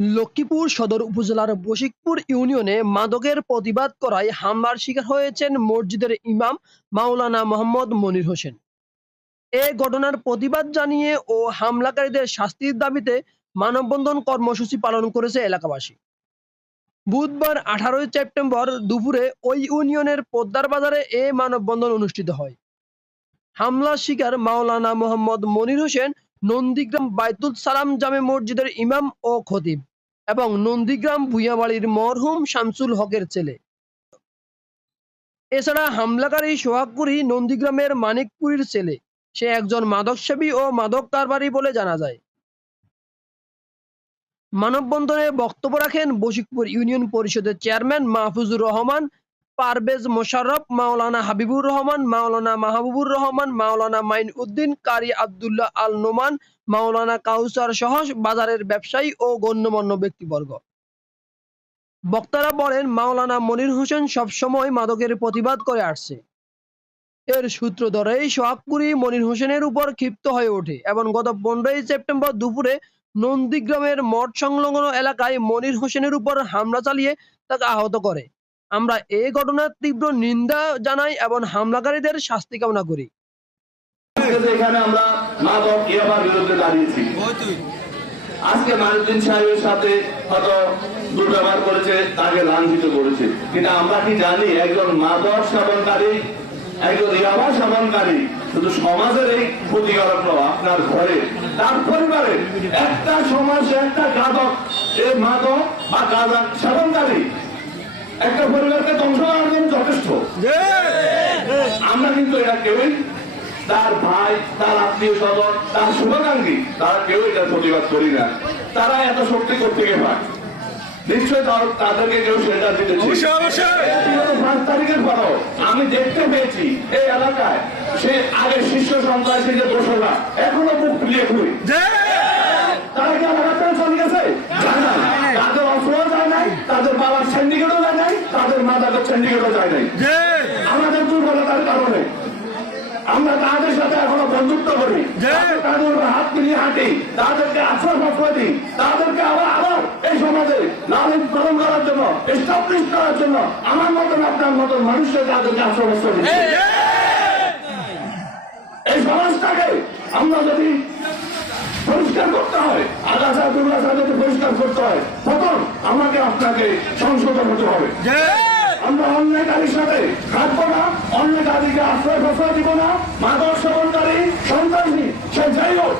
লক্ষ্মীপুর সদর উপজেলার বশিকপুর ইউনিয়নে মাদকের প্রতিবাদ করায় হামলার শিকার হয়েছেন মসজিদের ইমাম মাওলানা মোহাম্মদ মনির হোসেন। এ ঘটনার প্রতিবাদ জানিয়ে ও হামলাকারীদের শাস্তির দাবিতে মানববন্ধন কর্মসূচি পালন করেছে এলাকাবাসী। বুধবার আঠারোই সেপ্টেম্বর দুপুরে ওই ইউনিয়নের পোদ্দার বাজারে এ মানববন্ধন অনুষ্ঠিত হয়। হামলার শিকার মাওলানা মোহাম্মদ মনির হোসেন নন্দীগ্রাম বাইতুল সালাম জামে মসজিদের ইমাম ও খতিব এবং নন্দীগ্রাম ভুইয়াবাড়ির মরহুম শামসুল হকের ছেলে। এছাড়া হামলাকারী সোহাগপুরি নন্দীগ্রামের মানিকপুরীর ছেলে। সে একজন মাদকসেবী ও মাদক কারবারি বলে জানা যায়। মানববন্ধনে বক্তব্য রাখেন বশিকপুর ইউনিয়ন পরিষদের চেয়ারম্যান মাহফুজুর রহমান পারভেজ মোশাররফ, মাওলানা হাবিবুর রহমান, মাওলানা মাহবুবুর রহমান, মাওলানা মাইন উদ্দিন, কারি আবদুল্লাহ আল নোমান, মাওলানা কাউসার সহ বাজারের ব্যবসায়ী ও গণ্যমান্য ব্যক্তিবর্গ। বক্তারা বলেন, মাওলানা মনির হোসেন সবসময় মাদকের প্রতিবাদ করে আসছে। এর সূত্র ধরেই সোহাগপুরি মনির হোসেনের উপর ক্ষিপ্ত হয়ে ওঠে এবং গত পনেরোই সেপ্টেম্বর দুপুরে নন্দীগ্রামের মঠ সংলগ্ন এলাকায় মনির হোসেনের উপর হামলা চালিয়ে তাকে আহত করে। আমরা এই ঘটনার তীব্র নিন্দা জানাই এবং হামলাকারীদের শাস্তি কামনা করি। আজকে সাহেবের সাথে হয়তো দুর্ব্যবহার করেছে, তাকে লাঞ্ছিত করেছে। কিন্তু আমরা কি জানি, একজন মাদক সেবনকারী, একজন ইয়াবা সেবনকারী, শুধু সমাজের এই ক্ষতিকারক নয় আপনার ঘরে, তার পরিবারে, একটা সমাজে একটা গাদক এই মাদক বা গাঁজা সেবনকারী একটা পরিবারকে ধ্বংস করার জন্য যথেষ্ট। আমরা কিন্তু এটা কেউই। তার ভাই তার আত্মীয় স্বজন তার শুভাকাঙ্ক্ষী তারা কেউ এটা প্রতিবাদ করি না। তারা এত শক্তি করতে গিয়ে পায় নিশ্চয় তাদেরকে কেউ সেটা দিতেছে পাঁচ তারিখের পরও আমি দেখতে পেয়েছি এই এলাকায় সে আগে শীর্ষ সন্ত্রাসী যে দোষরা এখনও মুখ ফুলিয়ে ঘুরি তারা কি এলাকার চলে গেছে যায় না তাদের অস্ত্রও যায় নাই তাদের বাবার সিন্ডিকেটও যায় নাই তাদের মাদাকের যায় নাই। আমাদের দুর্বলতার কারণে। আমরা তাদের সাথে এখনও বন্ধুত্ব করি। তাদের উপর হাত মিলিয়ে হাঁটি। তাদেরকে আশ্রয় প্রশ্রয় দিই তাদেরকে আবার আবার এই সমাজে লালিত পালন করার জন্য এস্টাবলিশ করার জন্য আমার মতন আপনার মতন মানুষকে তাদেরকে আশ্রয় প্রশ্রয় দিই এই সমাজটাকে আমরা যদি পরিষ্কার করতে হয় আগাছা দুর্গাছা যদি পরিষ্কার করতে হয় প্রথম আমাকে আপনাকে সংশোধন হতে হবে। আমরা অন্যকারীর সাথে থাকব না অন্যকারীকে আশ্রয় প্রশ্রয় দিব না, মাদক সেবনকারী, সন্ত্রাসী, সে যাই হোক,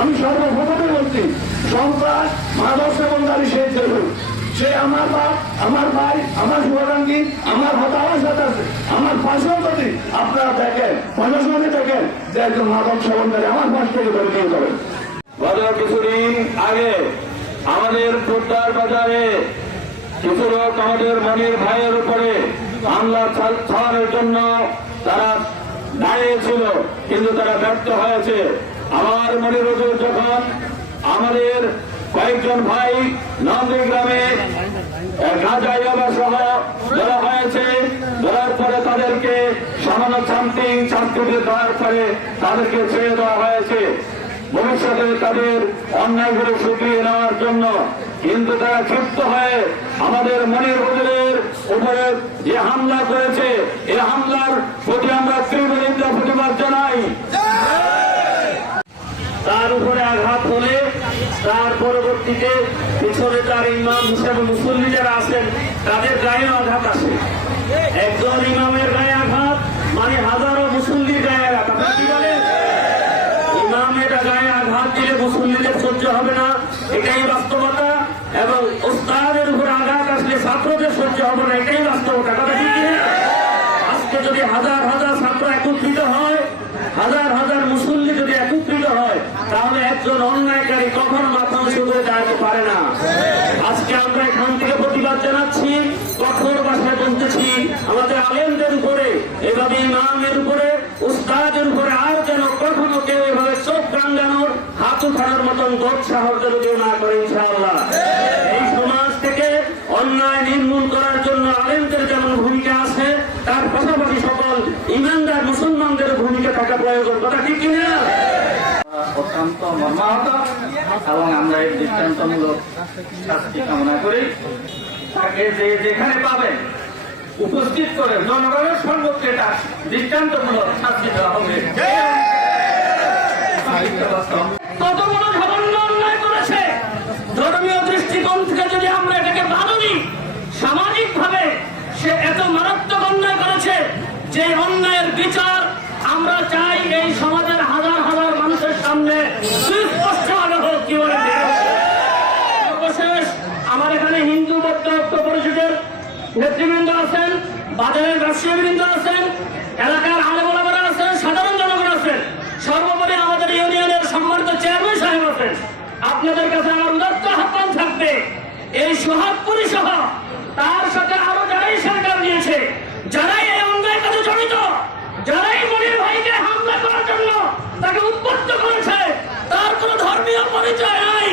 আমি সর্বপ্রথমে বলছি, সন্ত্রাস, মাদক সেবনকারী সে যাই হোক, সে আমার বাপ, আমার ভাই, আমার শুভাকাঙ্ক্ষী, আমার সাথে আছে, আমার পাশেও যদি আপনারা দেখেন, প্রশাসনে দেখেন যে একজন মাদক সেবনকারী আমার পাশ থেকে ধরে নিয়ে যাবেন কিছুদিন আগে আমাদের পোদ্দার বাজারে কিছু লোক আমাদের ভাইয়ের উপরে হামলা চালানোর জন্য তারা দাঁড়িয়েছিল কিন্তু তারা ব্যর্থ হয়েছে। আমার মনির হুজুর যখন আমাদের কয়েকজন ভাই নন্দীগ্রামে গাঁজা ইয়াবা সহ ধরা হয়েছে, ধরার পরে তাদেরকে সামান্য শান্তি, শান্তিতে দেওয়ার পরে তাদেরকে ছেড়ে দেওয়া হয়েছে। ভবিষ্যতে তাদের অন্যায়গুলো শুকিয়ে নেওয়ার জন্য কিন্তু তারা ক্ষিপ্ত হয়ে আমাদের মনের হোটেলের উপরে যে হামলা করেছে এই হামলার প্রতি আমরা তীব্র প্রতিবাদ জানাই। তার উপরে আঘাত হলে তার পরবর্তীতে পিছনে তার ইমাম হিসেবে মুসল্লি যারা আছেন, তাদের গায়ে আঘাত আসে। একজন ইমামের গায়ে আঘাত মানে হাজারো মুসল্লির গায়ে আঘাত আপনারা কি বলেন ইমাম এটা গায়ে আঘাত দিলে মুসল্লিদের সহ্য হবে না এটাই বাস্তবতা এবং ওস্তাদের উপর আঘাত আসলে ছাত্রদের সহ্য হবে না এটাই ঠিক কিনা? আজকে যদি হাজার হাজার ছাত্র একত্রিত হয়, হাজার হাজার মুসল্লি যদি একত্রিত হয়, তাহলে একজন অন্যায়কারী কখনো মাথা করে দাঁড়াতে পারে না আজকে আমরা এখান থেকে প্রতিবাদ জানাচ্ছি, কঠোর ভাষায় বলতেছি, আমাদের আলেমদের উপরে, এভাবে ইমামের উপরে, উস্তাদের উপরে আর যেন কখনো কেউ এভাবে চোখ রাঙ্গানোর হাত উঠানোর মতন দোষ সাহস যেন কেউ না করে, ইনশাআল্লাহ এই সমাজ থেকে অন্যায় নির্মূল করার জন্য আলেমদের যেমন ভূমিকা আছে তার পাশাপাশি সকল ইমানদার মুসলমানদের ভূমিকা থাকা প্রয়োজন। কথা ঠিক কিনা? অত্যন্ত মর্মাহত এবং আমরা এই দৃষ্টান্তমূলক শাস্তি কামনা করি। তাকে যে যেখানে পাবেন উপস্থিত করে জনগণের সম্মুখে তার দৃষ্টান্তমূলক শাস্তি দেওয়া হবে। কত বড় জঘন্য অন্যায় করেছে? ধর্মীয় দৃষ্টিকোণ থেকে যদি আমরা এটাকে বাদলি সামাজিক ভাবে সে এত মারাত্মক অন্যায় করেছে যে অন্যায়ের বিচার আমরা চাই এই সমাজের হাজার হাজার মানুষের সামনে আমার এখানে হিন্দু বৌদ্ধ পরিষদের নেতৃবৃন্দ আছেন, বাজারের ব্যবসায়ী বৃন্দ আছেন, এলাকার আলেমোলামারা আছেন, সাধারণ জনগণ আছেন। সর্বোপরি আমাদের ইউনিয়নের সম্মানিত চেয়ারম্যান সাহেব আছেন। আপনাদের কাছে আমার উদাত্ত আহ্বান থাকবে, এই সোহাগপুরি সহ তার সাথে আরও যারাই সরকার নিয়েছে যারাই এই অন্যায় কাজে জড়িত যারাই মনির ভাইকে হামলা করার জন্য তাকে উদ্বুদ্ধ করেছে তার কোনো ধর্মীয় পরিচয় নাই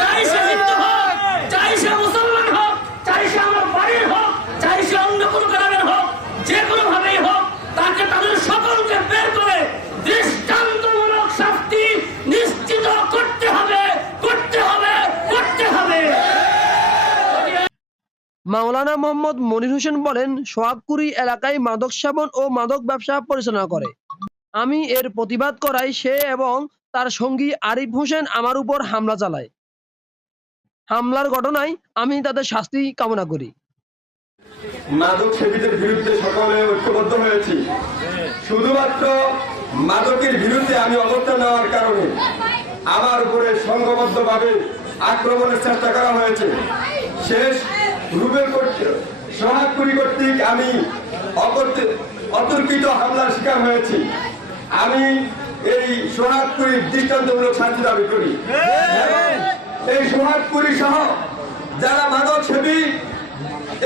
চাই সে হিন্দু হোক চাই সে মুসলমান হোক চাই সে আমার বাড়ির হোক চাই সে অন্য কোনো গ্রামের হোক যে কোনো ভাবেই হোক তাকে তাদের সকলকে বের করে দৃষ্টান্তমূলক শাস্তি নিশ্চিত করতে হবে করতে হবে করতে হবে মাওলানা মোহাম্মদ মনির হোসেন বলেন, সোহাগপুরি এলাকায় মাদক সেবন ও মাদক ব্যবসা পরিচালনা করে। আমি এর প্রতিবাদ করাই সে এবং তার সঙ্গী আরিফ হোসেন আমার উপর হামলা চালায়। হামলার ঘটনায় আমি তাদের শাস্তি কামনা করি। মাদক সেবীদের বিরুদ্ধে সকলে ঐক্যবদ্ধ হয়েছি। শুধুমাত্র মাদকের বিরুদ্ধে আমি অবস্থান নেওয়ার কারণে আমার উপরে সংঘবদ্ধভাবে আক্রমণের চেষ্টা করা হয়েছে। শেষ রুবেল সোহাগপুরি কর্তৃক আমি অতর্কিত হামলার শিকার হয়েছি। আমি এই সোহাগপুরীর দৃষ্টান্তমূলক শান্তি দাবি করি। এই সোহাগপুরী সহ যারা মাদক সেবী,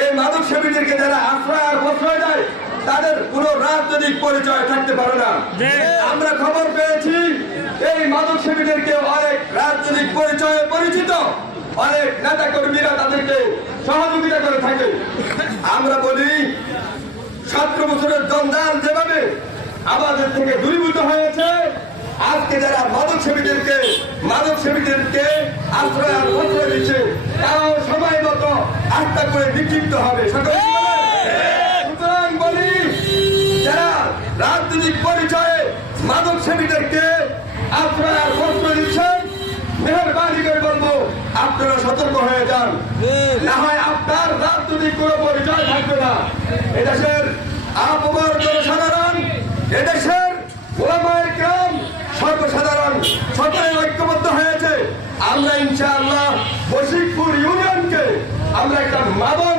এই মাদক সেবীদেরকে যারা আশ্রয় আর প্রশ্রয় দেয়, তাদের কোনো রাজনৈতিক পরিচয় থাকতে পারে না। আমরা খবর পেয়েছি, এই মাদক সেবীদেরকে অনেক রাজনৈতিক পরিচয়ে পরিচিত। অনেক নেতা কর্মীরা তাদেরকে সহযোগিতা করে থাকে আমরা বলি, সতেরো বছরের জঞ্জাল যেভাবে আমাদের থেকে দূরীভূত হয়েছে, আজকে যারা মাদক সেবীদেরকে মাদক সেবীদেরকে আশ্রয় আর প্রশ্রয় দিচ্ছে, তারাও সময় মতো আস্থা করে বিক্ষিপ্ত হবে? সুতরাং বলি, যারা রাজনৈতিক পরিচয়ে মাদক সেবীদেরকে আশ্রয় আর প্রশ্রয় দিচ্ছেন মেহরবানি করে বলব আপনারা সতর্ক হয়ে যান। না হয় আপনার রাজনৈতিক কোনো পরিচয় থাকবে না। এদেশের আপমার জনসাধারণ এদেশের ওলামায়ের গ্রাম সর্বসাধারণ সকলে ঐক্যবদ্ধ হয়েছে। আমরা ইনশাআল্লাহ বশিকপুর ইউনিয়নকে আমরা একটা মাদক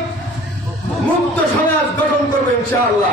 মুক্ত সমাজ গঠন করব ইনশাআল্লাহ।